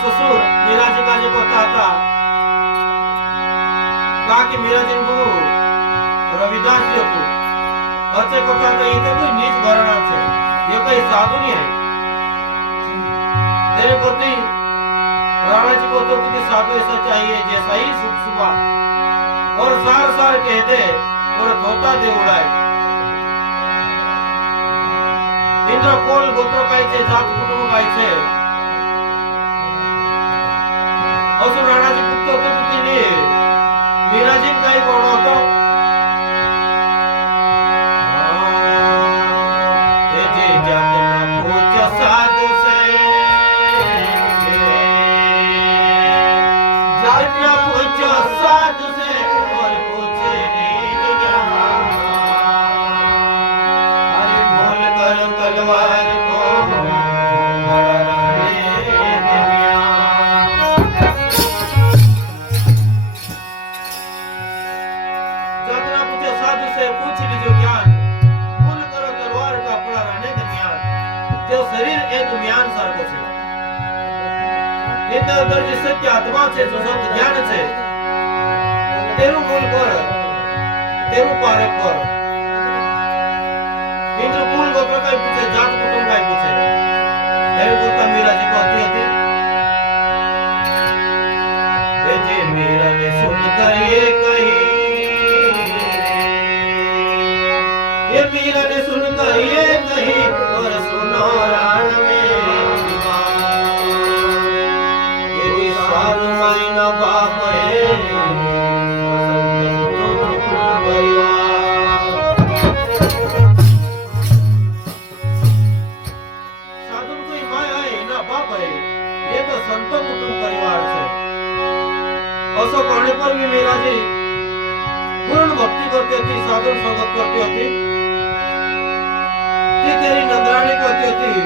ससुर मीराजी काजे कहता था कि मीराजी गुरु रविदास जी હતો अच्छे कथा तो ये तो कोई नीच वर्णा है, ये कोई साधु नहीं है। तेरे प्रति राणा जी को तो कि साधु ऐसा चाहिए जैसा ही सुख सुबह और सार सार कह दे और धोता दे उड़ाए। इंद्र कोल गोत्र काय छे, जात कुटुंब काय छे, असुर राणा जी पुत्र होते तो तिने मीराजी काय कोण होतो अंदर જે સત્ય આત્મા છે, જો સત્ય જ્ઞાન છે, તેનું મૂળ પર તેનું પારક પર ઇન્દ્ર કુલ ગોત્ર કઈ પૂછે, જાત કુટુંબ કઈ પૂછે, એવી ગોતા મીરાજી કહતી હતી એ જે મીરા ને સુન કર ये कही, ये मीरा ने सुन कर ये कही और सुनो राण में बाप है साधु कोई माया है ना बाप है, ये तो संत कुटुंब परिवार है। असो करने पर भी मेरा जी पूर्ण भक्ति करती थी, साधु संगत करती थी। तेरी नंदरानी कहती थी